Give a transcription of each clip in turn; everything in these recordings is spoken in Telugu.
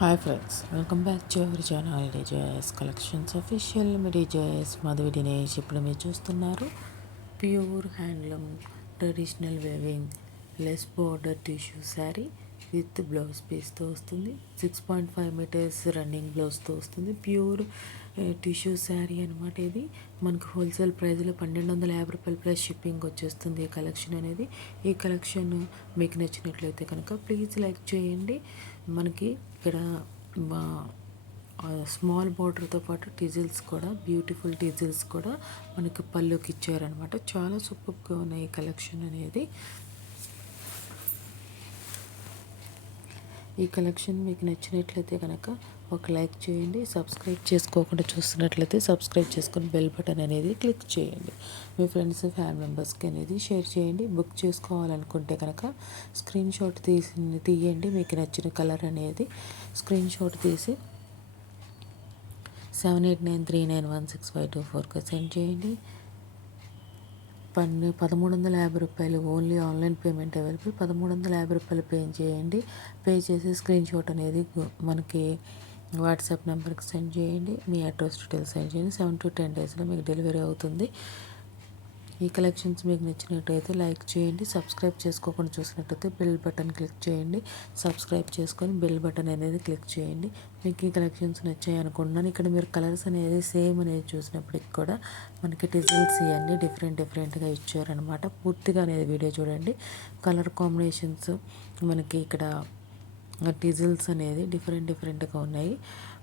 Hi friends, welcome back to our channel Dezys collections official. మీ డిజైస్ మధువి దినేష్. ఇప్పుడు మీరు చూస్తున్నారు pure handloom traditional weaving less border tissue sari with blouse పీస్తో వస్తుంది. 6.5 మీటర్స్ రన్నింగ్ బ్లౌజ్తో వస్తుంది. ప్యూర్ టిష్యూ శారీ అనమాట. ఇది మనకు హోల్సేల్ ప్రైస్లో 1250 రూపాయలు ప్లస్ షిప్పింగ్ వచ్చేస్తుంది ఈ కలెక్షన్ అనేది. ఈ కలెక్షన్ మీకు నచ్చినట్లయితే కనుక ప్లీజ్ లైక్ చేయండి. మనకి ఇక్కడ స్మాల్ బార్డర్తో పాటు టిజిల్స్ కూడా, బ్యూటిఫుల్ టిజిల్స్ కూడా మనకి పళ్ళుకి ఇచ్చారనమాట. చాలా సూపర్గా ఉన్నాయి ఈ కలెక్షన్ అనేది. ఈ కలెక్షన్ మీకు నచ్చినట్లయితే కనుక ఒక లైక్ చేయండి. సబ్స్క్రైబ్ చేసుకోకుండా చూస్తున్నట్లయితే సబ్స్క్రైబ్ చేసుకొని బెల్ బటన్ అనేది క్లిక్ చేయండి. మీ ఫ్రెండ్స్ ఫ్యామిలీ మెంబర్స్కి అనేది షేర్ చేయండి. బుక్ చేసుకోవాలనుకుంటే కనుక స్క్రీన్ షాట్ తీయండి. మీకు నచ్చిన కలర్ అనేది స్క్రీన్ షాట్ తీసి 7893916524కి సెండ్ చేయండి. 1350 రూపాయలు ఓన్లీ ఆన్లైన్ పేమెంట్ అవైలబుల్. 1350 రూపాయలు పే చేయండి. పే చేసి స్క్రీన్ షాట్ అనేది మనకి వాట్సాప్ నెంబర్కి సెండ్ చేయండి. మీ అడ్రస్ డీటెయిల్స్ సెండ్ చేయండి. 7 to 10 డేస్లో మీకు డెలివరీ అవుతుంది. ఈ కలెక్షన్స్ మీకు నచ్చినట్టయితే లైక్ చేయండి. సబ్స్క్రైబ్ చేసుకోకుండా చూసినట్టయితే బెల్ బటన్ క్లిక్ చేయండి. సబ్స్క్రైబ్ చేసుకొని బెల్ బటన్ అనేది క్లిక్ చేయండి. మీకు ఈ కలెక్షన్స్ నచ్చాయి అనుకుంటున్నాను. ఇక్కడ మీరు కలర్స్ అనేది సేమ్ అనేది చూసినప్పటికి కూడా మనకి డిజైన్స్ ఇవన్నీ డిఫరెంట్గా ఇచ్చారనమాట. పూర్తిగా అనేది వీడియో చూడండి. కలర్ కాంబినేషన్స్ మనకి ఇక్కడ టిజిల్స్ అనేది డిఫరెంట్గా ఉన్నాయి.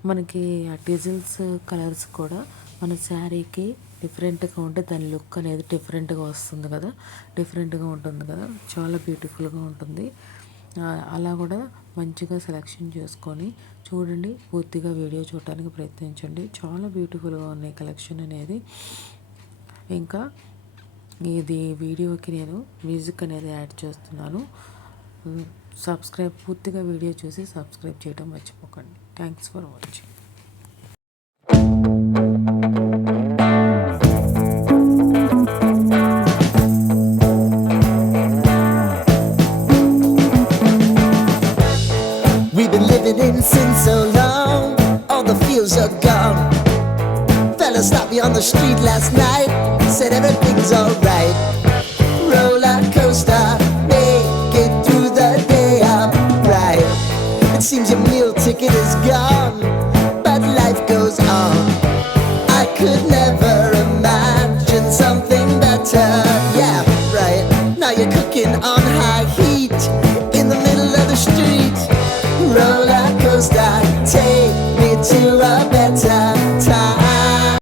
మనకి ఆ టిజిల్స్ కలర్స్ కూడా మన శారీకి డిఫరెంట్గా ఉంటే దాని లుక్ అనేది డిఫరెంట్గా వస్తుంది కదా, డిఫరెంట్గా ఉంటుంది కదా, చాలా బ్యూటిఫుల్గా ఉంటుంది. అలా కూడా మంచిగా సెలెక్షన్ చేసుకొని చూడండి. పూర్తిగా వీడియో చూడటానికి ప్రయత్నించండి. చాలా బ్యూటిఫుల్గా ఉన్నాయి కలెక్షన్ అనేది. ఇంకా ఇది వీడియోకి నేను మ్యూజిక్ అనేది యాడ్ చేస్తున్నాను. పూర్తిగా వీడియో చూసి సబ్స్క్రైబ్ చేయడం మర్చిపోకండి. Thanks for watching. We've been living in sin so long, all the feels are gone. Fella stopped me on the street last night, said everything's alright. Roller coaster, make it through the day, alright. It seems your meal ticket is gone, but life goes on. I could never imagine something better. Yeah, right. Now you're cooking on high heat in the middle of the street. Roller coaster, take me to a better